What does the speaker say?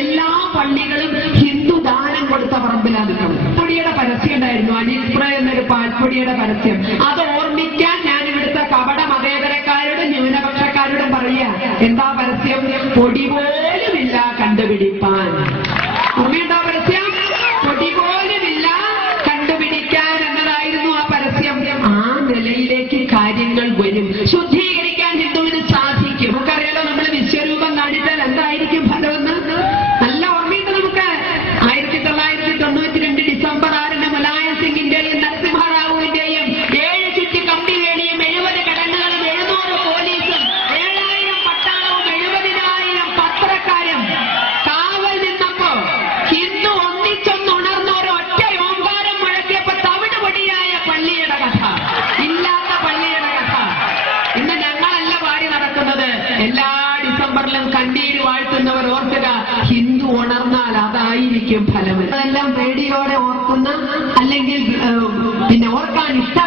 എല്ലാ പള്ളികളും ഹിന്ദു ദാനം കൊടുത്ത പറമ്പിലാണ് നിൽക്കുന്നത്. പൊടിയുടെ പരസ്യം ഉണ്ടായിരുന്നു, അനിൽപ്ര എന്നൊരു പാൽപ്പൊടിയുടെ പരസ്യം. അത് ഓർമ്മിക്കാൻ ഞാൻ ഇവിടുത്തെ കപട മതേതരക്കാരോടും ന്യൂനപക്ഷക്കാരോടും പറയുക, എന്താ പരസ്യം? പൊടി പോലുമില്ല കണ്ടുപിടിപ്പാൻ. ഓർമ്മയുണ്ടോ പരസ്യം? പൊടി പോലുമില്ല കണ്ടുപിടിക്കാൻ എന്നതായിരുന്നു ആ പരസ്യം. ആ നിലയിലേക്ക് കാര്യങ്ങൾ വരും. ശുദ്ധീകരിക്കാൻ ഹിന്ദുവിന് സാധിക്കും. നമുക്കറിയാലോ, നമ്മൾ വിശ്വരൂപം കാണിച്ചാൽ എന്തായിരിക്കും ഫലമെന്ന് നല്ല ഓർമ്മയുണ്ട് നമുക്ക്. 1992 ഡിസംബർ 6 മുലായം സിംഗിന്റെയും നരസിംഹറാവുവിന്റെയും 7 ചുറ്റി കമ്പിവേണിയും 70 കടന്നുകളും 700 പോലീസും 7000 പട്ടാളവും 70,000 പത്രക്കാരും കാവൽ നിന്നപ്പോ ഹിന്ദു ഒന്നിച്ചൊന്നുണർന്ന ഒരൊറ്റ ഓങ്കാരം മുഴക്കിയപ്പോ തവിട് പൊടിയായ പള്ളിയുടെ കഥ, ഇല്ലാത്ത പള്ളിയുടെ കഥ ഇന്ന് ഞങ്ങളല്ല പാടി നടക്കുന്നത്. എല്ലാ ഡിസംബറിലും കണ്ണീര് വാഴ്ത്തുന്നവർ ഓർക്കുക, ഹിന്ദു ഉണർന്നാൽ അതായിരിക്കും ഫലം. അതെല്ലാം പേടിയോടെ ഓർക്കുന്ന, അല്ലെങ്കിൽ പിന്നെ ഓർക്കാൻ ഇഷ്ടം